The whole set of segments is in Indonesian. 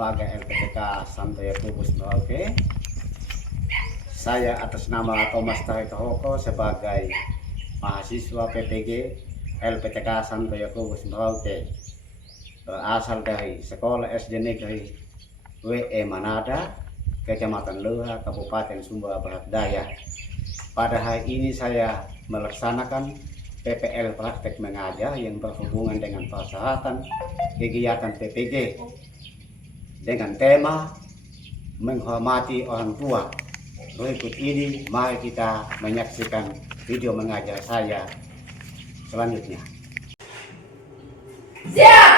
Lembaga LPTK Santo Yakobus Merauke. Saya atas nama Thomas Tahito sebagai mahasiswa PPG LPTK Santo Yakobus Merauke, berasal dari Sekolah SD Negeri WE Manada, Kecamatan Leha, Kabupaten Sumbawa Barat Daya. Pada hari ini saya melaksanakan PPL praktek mengajar yang berhubungan dengan persyaratan kegiatan PPG dengan tema menghormati orang tua. Berikut ini mari kita menyaksikan video mengajar saya selanjutnya. Siap!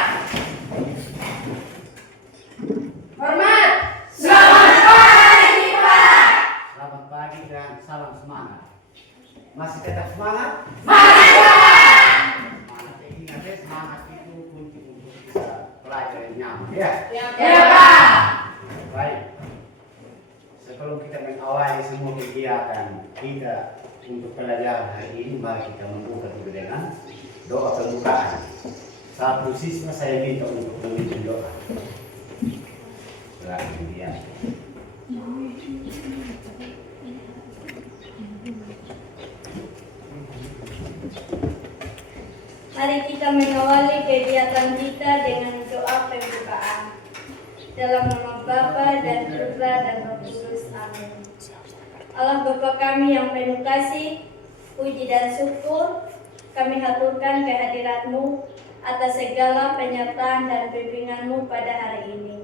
Hormat! Selamat pagi, Pak! Selamat pagi dan salam semangat. Masih tetap semangat? Mari, Pak! Semangat, ingat ya, semangat itu kunci untuk kita belajar yang nyaman ya. Ya, Pak! Baik. Sebelum kita mengawali semua kegiatan kita untuk pelajaran hari ini, mari kita membuka dulu dengan doa pembukaan. Satu siswa saya minta untuk memimpin doa. Silakan dia. Mari kita mengawali kegiatan kita dengan doa pembukaan. Dalam nama Bapa dan Putra dan Roh Kudus. Amin. Allah Bapa kami yang penuh kasih, puji dan syukur kami haturkan kehadirat-Mu atas segala penyertaan dan bimbingan-Mu pada hari ini.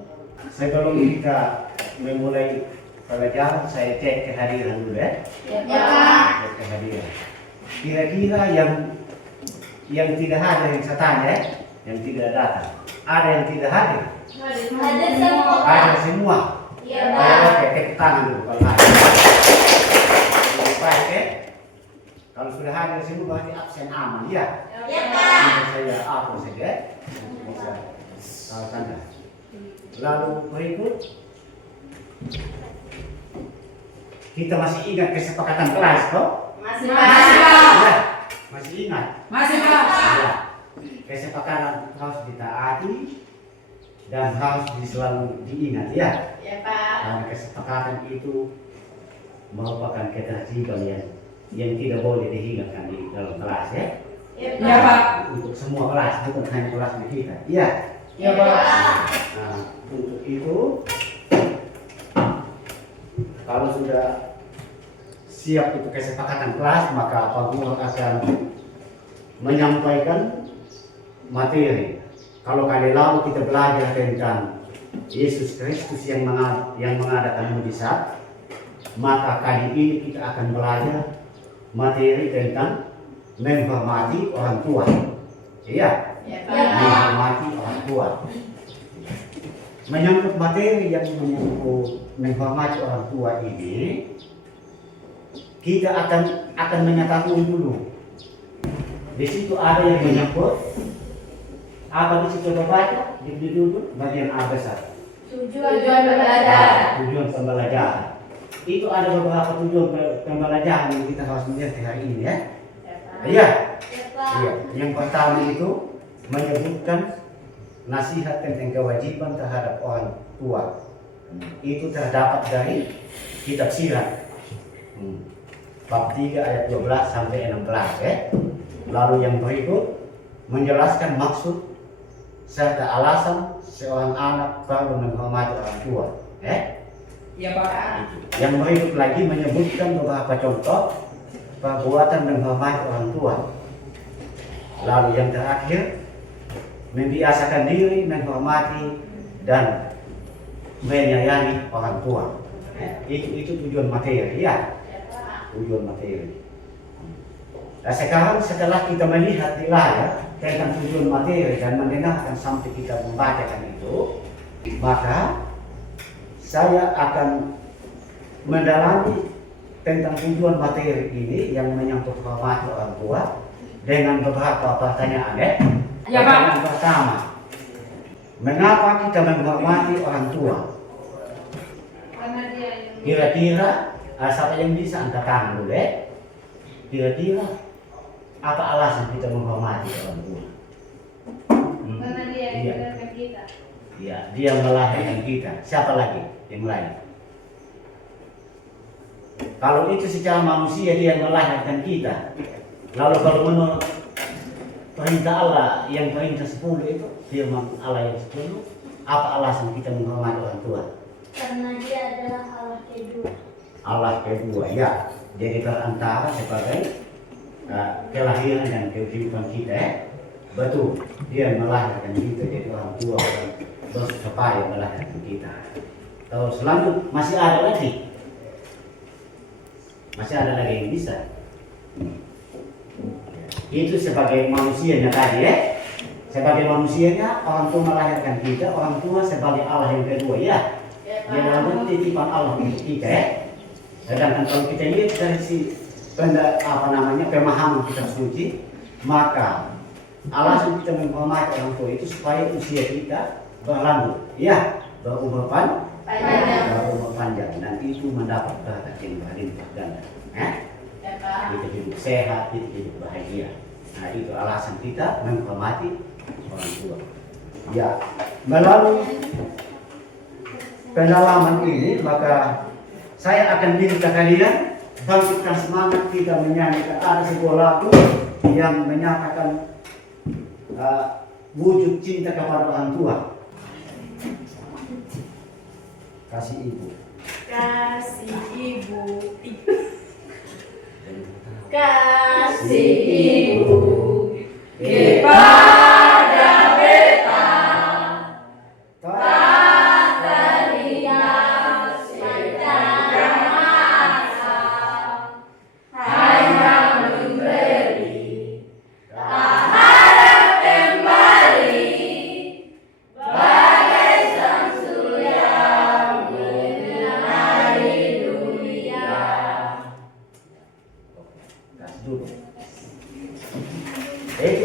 Sebelum kita memulai pelajaran, saya cek kehadiran dulu ya. Ya, Pak! Cek kehadiran. Kira-kira yang tidak hadir yang saya tanya ya, yang tidak datang. Ada yang tidak hadir? Ada semua. Ada semua. Iya, Oke, Pak. cek tangan dulu kalau ada. Baik ya. Kalau sudah hadir semua berarti absen aman ya. Ya, Pak. Ini saya hapus saja. Bisa tanda. Lalu berikut kita masih ingat kesepakatan kelas toh? Masih, Ya, masih ingat. Masih, Pak! Ya. Kesepakatan harus ditaati dan harus selalu diingat ya. Ya, Pak. Karena kesepakatan itu merupakan ketertiban yang tidak boleh dihilangkan di dalam kelas ya. Ya, Ya, Pak! Untuk semua kelas, bukan hanya kelasnya kita. Iya. Ya, Pak! Nah, untuk itu kalau sudah siap itu kesepakatan kelas, maka Pak Guru akan menyampaikan materi. Kalau kali lalu kita belajar tentang Yesus Kristus yang mengadakan mujizat, maka kali ini kita akan belajar materi tentang menghormati orang tua. Iya, Ya, menghormati orang tua. Menyangkut materi yang menyangkut menghormati orang tua ini, kita akan mengetahui dulu. Di situ ada yang menyangkut apa di situ baca di judul bagian A besar. Tujuan belajar. Tujuan pembelajaran. Itu ada beberapa tujuan pembelajaran yang kita harus melihat hari ini ya. Iya. Ya, Pak. Iya. Yang pertama itu menyebutkan nasihat tentang kewajiban terhadap orang tua. Itu terdapat dari kitab Sirat. Bab 3 ayat 12 sampai 16 ya. Lalu yang berikut menjelaskan maksud serta alasan seorang anak perlu menghormati orang tua. Ya, Pak! Yang berikut lagi menyebutkan beberapa contoh perbuatan menghormati orang tua. Lalu yang terakhir membiasakan diri menghormati dan menyayangi orang tua. Itu tujuan materi ya. Tujuan materi. Nah, sekarang setelah kita melihat di layar tentang tujuan materi dan mendengarkan sampai kita membacakan itu, maka saya akan mendalami tentang tujuan materi ini yang menyangkut hormati orang tua dengan beberapa pertanyaan ya. Ya, Pak. Pertanyaan pertama, mengapa kita menghormati orang tua? Karena dia yang Kira-kira siapa yang bisa angkat tangan dulu ya? Kira-kira apa alasan kita menghormati orang tua? Karena dia yang Iya. memberikan kita. Ya, dia melahirkan kita. Siapa lagi yang lain? Kalau itu secara manusia dia melahirkan kita. Lalu kalau menurut perintah Allah yang perintah 10 itu, firman Allah yang 10, apa alasan kita menghormati orang tua? Karena dia adalah Allah kedua. Allah kedua, ya. Jadi perantara sebagai kelahiran dan kehidupan kita, ya. Betul, dia melahirkan kita jadi orang tua, supaya melahirkan kita. Kalau selanjutnya masih ada lagi, yang bisa. Itu sebagai manusianya tadi, ya. Sebagai manusianya orang tua melahirkan kita, orang tua sebagai Allah yang kedua, ya. Dia dalam titipan Allah untuk kita, ya. Sedangkan kalau kita lihat dari si pemahaman kitab suci, maka alasan kita menghormati orang tua itu supaya usia kita berlanjut, ya, berumur panjang, dan itu mendapat berkat yang berlimpah ganda. Kita hidup sehat, kita hidup bahagia. Nah, itu alasan kita menghormati orang tua. Ya, melalui pendalaman ini maka saya akan minta kalian bangkitkan semangat kita menyanyikan. Ada sebuah lagu yang menyatakan wujud cinta kepada orang tua. Kasih ibu. Kasih ibu. Kasih ibu kepada beta.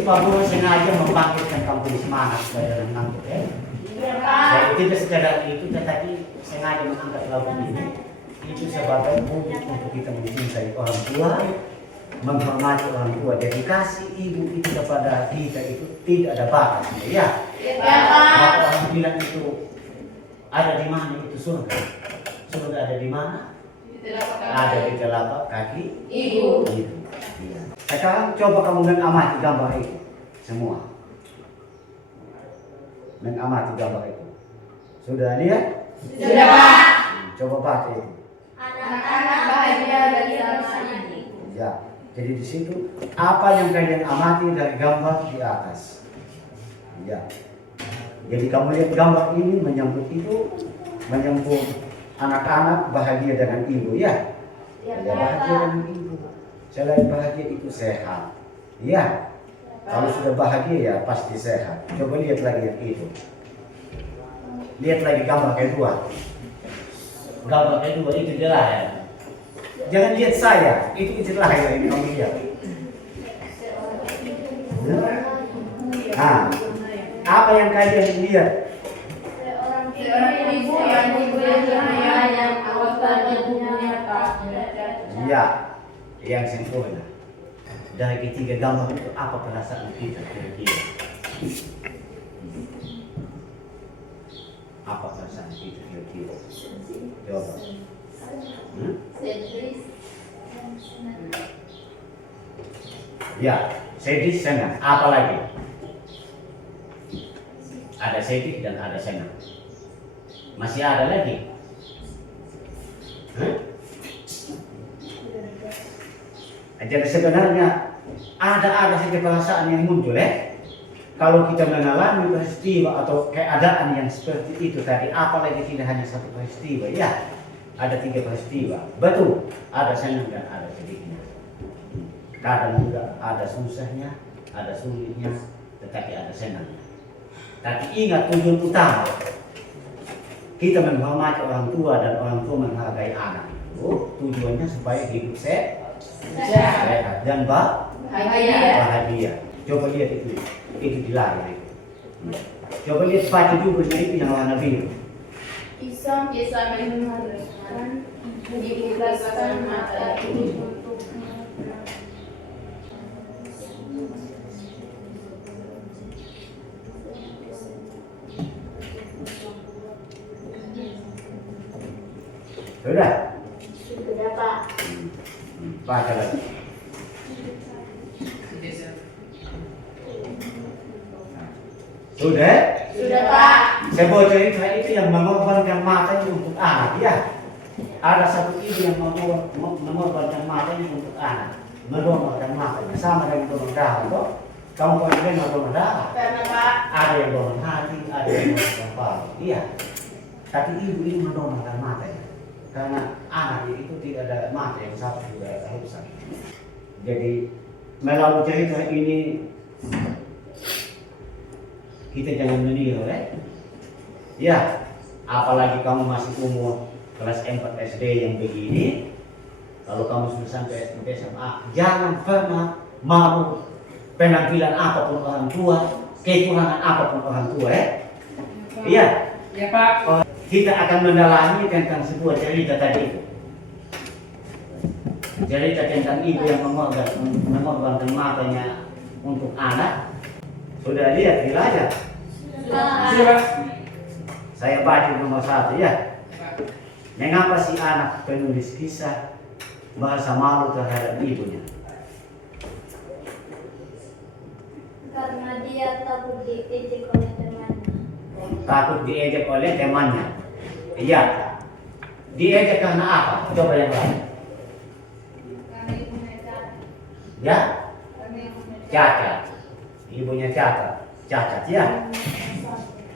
Pak Guru sengaja membangkitkan kamu semangat dalam nangkep, ya. Saya tidak sekedar itu, tetapi sengaja mengangkat lagu ini. Itu sebagai wujud untuk kita mencintai orang tua, menghormati orang tua. Jadi kasih ibu itu kepada kita itu tidak ada batas, ya. Maka orang bilang itu ada di mana itu surga. Surga ada di mana? Ada di telapak kaki ibu. Ya. Sekarang coba kamu mengamati gambar itu semua. Mengamati gambar itu. Sudah lihat? Sudah, Pak. Coba baca itu. Anak-anak bahagia bersama ibu. Ya. Jadi di situ apa yang kalian amati dari gambar di atas. Ya. Jadi kamu lihat gambar ini menyambut anak-anak bahagia dengan ibu, ya. Ya, bahagia dengan ibu. Selain bahagia itu sehat, ya. Kalau sudah bahagia ya pasti sehat. Coba lihat lagi yang itu. Lihat lagi gambar kedua. Gambar kedua itu jelas, ya. Jangan lihat saya, itu jelas ya ini kamu lihat. Nah, apa yang kalian lihat? Seorang ibu yang awal ibunya tak. Ya. Yang sempurna. Dari ketiga gambar itu apa perasaan kita kira-kira? Apa perasaan kita kira-kira? Coba. Ya, sedih, senang. Apa lagi? Ada sedih dan ada senang. Masih ada lagi? Jadi sebenarnya ada saja perasaan yang muncul, ya. Kalau kita mengalami peristiwa atau keadaan yang seperti itu tadi, apalagi tidak hanya satu peristiwa, ya. Ada 3 peristiwa, betul. Ada senang dan ada sedihnya. Kadang juga ada susahnya, ada sulitnya, tetapi ada senangnya. Tapi ingat tujuan utama kita menghormati orang tua dan orang tua menghargai anak itu tujuannya supaya hidup sehat dan bahagia. Coba lihat itu di layar itu. Coba lihat baca judulnya itu yang warna biru. Kisah mengharuskan dibukakan mata ibu untuk Sudah? Sudah, Pak. Baca lagi. Sudah? Sudah, Pak. Saya bawa cerita itu yang mengorbankan matanya untuk anak, ya. Ada satu ibu yang mengorbankan matanya untuk anak, mendonorkan matanya sama dengan donor darah, toh. Kamu pernah dengar donor darah? Pernah, Pak. Ada yang donor hati, ada yang donor paru, iya. Tapi ibu ini mendonorkan matanya karena anaknya itu tidak ada mata yang satu juga rusak. Jadi melalui cerita ini kita jangan meniru, ya. Apalagi kamu masih umur kelas 4 SD yang begini, kalau kamu sudah sampai SMP SMA, jangan pernah mau penampilan apapun orang tua, kekurangan apapun orang tua, Iya. Ya, Pak. Kita akan mendalami tentang sebuah cerita tadi itu. Cerita tentang ibu yang mengorbankan matanya untuk anak. Sudah lihat di layar? Sudah, Pak. Saya baca nomor 1, ya. Mengapa si anak penulis kisah merasa malu terhadap ibunya? Karena dia takut diejek oleh temannya. Takut diejek oleh temannya. Iya. Diejek karena apa? Coba yang lain. Ya? Cacat. Ibunya cacat. Cacat, ya.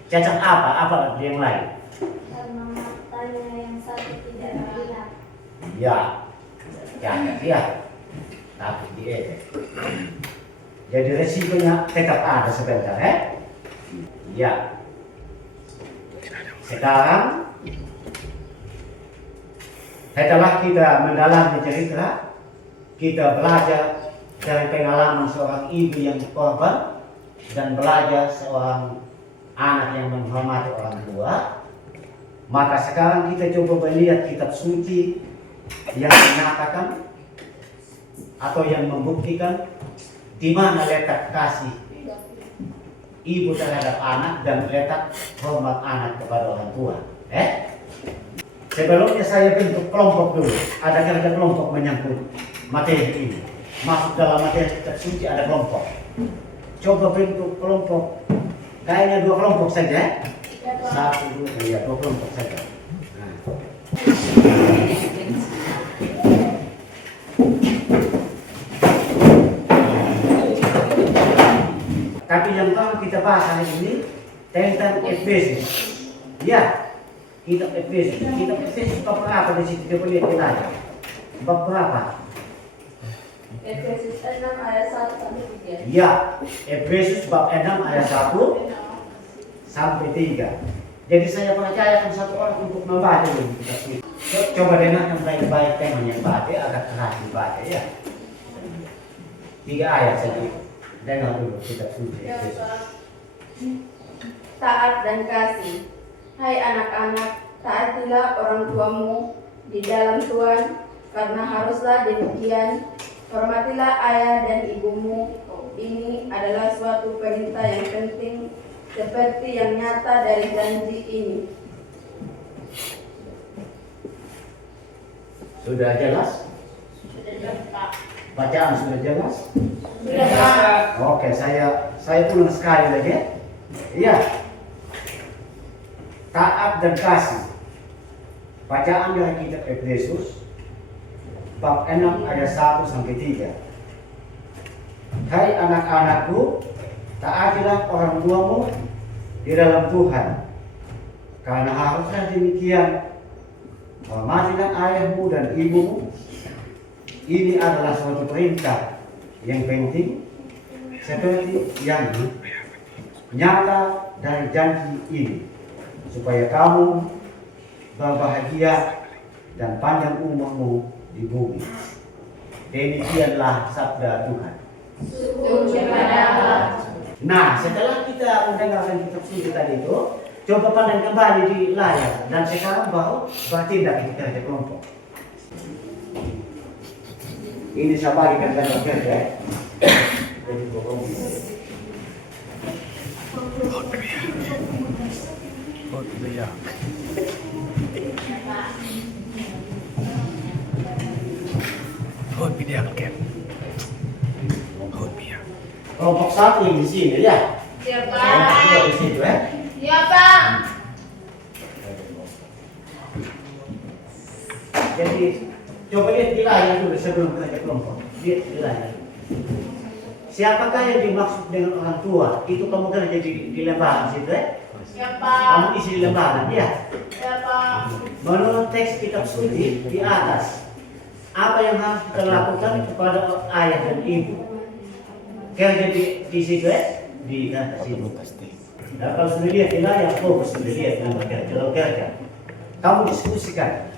Cacat apa? Apa yang lain? Karena matanya yang satu tidak melihat. Ya. Cacat, ya. Takut diejek. Jadi resikonya tetap ada sebentar, Ya. Sekarang setelah kita mendalami cerita, kita belajar dari pengalaman seorang ibu yang korban dan belajar seorang anak yang menghormati orang tua. Maka sekarang kita coba melihat kitab suci yang menyatakan atau yang membuktikan di mana letak kasih ibu terhadap anak dan letak hormat anak kepada orang tua. Sebelumnya saya bentuk kelompok dulu. Ada kelompok menyangkut materi ini. Masuk dalam materi kitab suci ada kelompok. Coba bentuk kelompok. Kayaknya 2 kelompok saja. 1, 2, 3, 2 kelompok saja. Nah. Tapi yang pertama kita bahas hari ini tentang Efesus. Ya, kitab Efesus. Kitab Efesus bab berapa di situ? Coba lihat kita aja. Bab berapa? Efesus 6 ayat 1 sampai 3. Ya, Efesus bab 6 ayat 1 sampai 3. Jadi saya percayakan satu orang untuk membaca dulu kitab suci. Coba dengarkan baik-baik temanya baca, agak keras dibaca, ya. 3 ayat saja. Dengar dulu kitab suci Efesus. Taat dan kasih. Hai anak-anak, taatilah orang tuamu di dalam Tuhan, karena haruslah demikian. Hormatilah ayah dan ibumu. Ini adalah suatu perintah yang penting, seperti yang nyata dari janji ini. Sudah jelas? Bacaan sudah jelas? Sudah, Pak. Oke, saya ulang sekali lagi. Iya. Taat dan kasih. Bacaan dari kitab Efesus bab 6 ayat 1 sampai 3. Hai anak-anakku, taatilah orang tuamu di dalam Tuhan, karena haruslah demikian. Hormatilah ayahmu dan ibumu. Ini adalah suatu perintah yang penting, seperti yang nyata dari janji ini, supaya kamu berbahagia dan panjang umurmu di bumi. Demikianlah sabda Tuhan. Nah, setelah kita mendengarkan kitab suci tadi itu, coba pandang kembali di layar dan sekarang baru bertindak di kerja kelompok. Ini saya bagikan gambar kerja. Jadi Kelompok satu yang di sini ya. Ya, Kelompok dua di situ ya. Ya, Pak. Jadi coba lihat di layar dulu sebelum kita ke kelompok. Lihat di layar. Siapakah yang dimaksud dengan orang tua? Itu kamu kan jadi di lembaran situ ya. Ya, Pak. Kamu isi di lembaran ya. Ya, Pak. Menurut teks kitab suci di atas, apa yang harus kita lakukan kepada ayah dan ibu? Kerja di situ ya, di atas itu. Nah, kalau sudah lihat di layar, fokus sudah lihat yang bekerja. Kalau kerja, kamu diskusikan.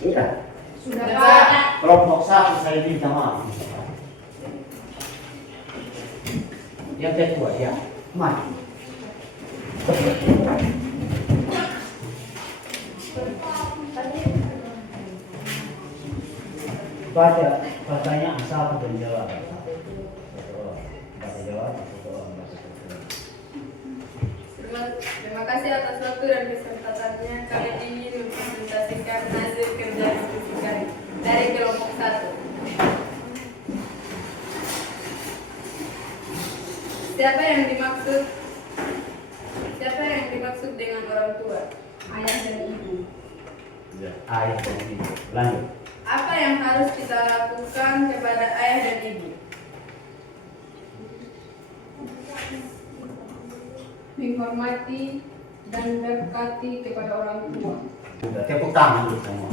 Sudah. Sudah, Pak. Kelompok satu saya minta maaf. Yang kedua ya, mati. Baca pertanyaan satu dan jawaban. Baca jawab. Terima kasih atas waktu dan kesempatannya. Kami ingin mempresentasikan hasil kerja diskusi kami dari kelompok 1. Siapa yang dimaksud dengan orang tua? Ayah dan ibu. Ya, ayah dan ibu. Lanjut. Apa yang harus kita lakukan kepada ayah dan ibu? Menghormati dan berbakti kepada orang tua. Sudah, tepuk tangan dulu semua.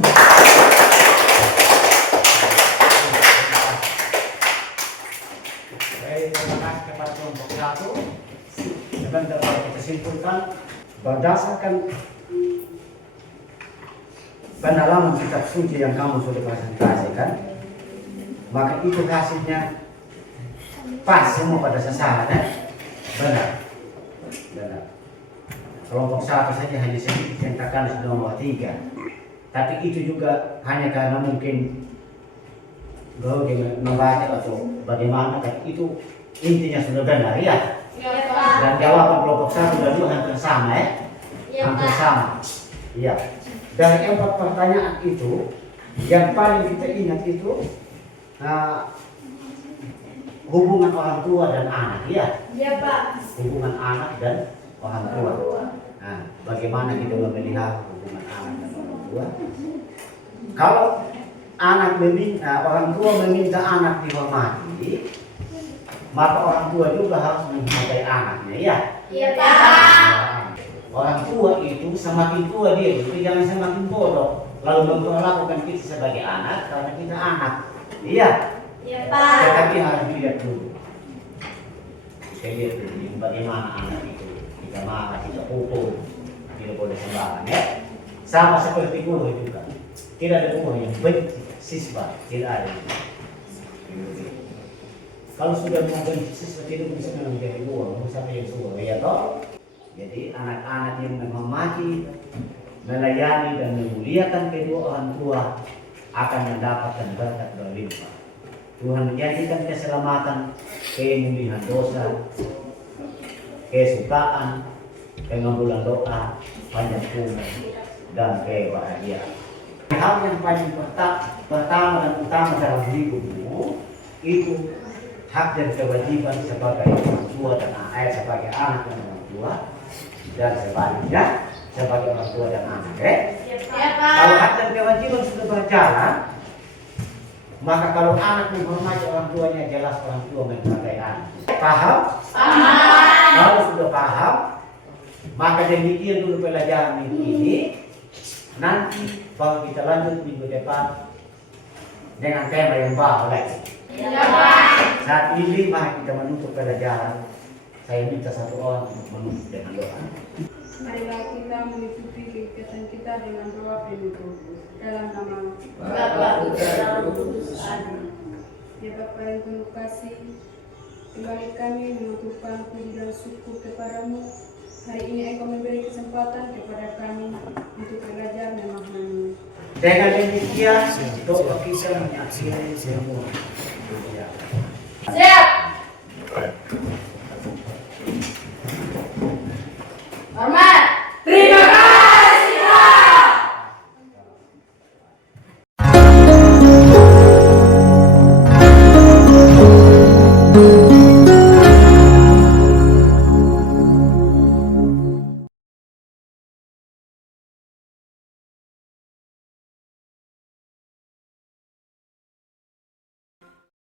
Baik, terima kasih kepada kelompok satu. Dan dapat kita simpulkan berdasarkan pendalaman kitab suci yang kamu sudah presentasikan, maka itu hasilnya pas semua pada sasaran, benar. Benar. Kelompok satu saja hanya sedikit yang tekan nomor 3. Tapi itu juga hanya karena mungkin grogi membaca atau bagaimana, tapi itu intinya sudah benar ya. Ya, Pak. Dan jawaban kelompok satu dan 2 hampir sama ya. Ya, Hampir Pak. sama. Iya. Dari 4 pertanyaan itu, yang paling kita ingat itu hubungan orang tua dan anak ya. Ya, Pak. Hubungan anak dan orang tua. Nah, bagaimana kita memelihara hubungan anak dan orang tua? Kalau orang tua meminta anak dihormati, maka orang tua juga harus menghormati anaknya ya. Ya, Pak. Orang tua itu semakin tua dia itu jangan semakin bodoh lalu memperlakukan kita sebagai anak karena kita anak. Iya. Ya, Pak. Tetapi harus dilihat dulu. Saya lihat dulu bagaimana anak itu. Kita marah, kita pukul, tidak boleh sembarangan ya. Sama seperti guru juga. Tidak ada guru yang benci siswa, tidak ada. Kalau sudah membenci siswa tidak bisa menjadi guru, sampai yang suruh ya toh. Jadi anak-anak yang menghormati, melayani dan memuliakan kedua orang tua akan mendapatkan berkat berlimpah. Tuhan menjanjikan keselamatan, kemuliaan dosa, kesukaan, pengabulan doa, panjang umur, dan kebahagiaan. Hal yang paling pertama dan utama dalam hidupmu itu hak dan kewajiban sebagai orang tua dan sebagai anak dan orang tua, dan sebaliknya sebagai orang tua dan anak. Ya, Pak. Kalau hak dan kewajiban sudah berjalan, maka kalau anak menghormati orang tuanya, jelas orang tua menghormati anak. Paham? Paham. Kalau sudah paham, maka demikian dulu pelajaran minggu ini. Nanti baru kita lanjut minggu depan dengan tema yang baru lagi. Ya, Pak. Saat ini mari kita menutup pelajaran. Saya minta satu orang untuk menutup dengan doa. Marilah kita mengikuti kegiatan kita dengan doa penuh dalam nama Bapa, Putra, dan Roh Kudus. Amin. Ya Bapa yang penuh kasih, kembali kami mengaturkan puji dan syukur kepadamu. Hari ini Engkau memberi kesempatan kepada kami untuk belajar memahami. Dengan demikian, doa kita mengakhiri semua. Siap.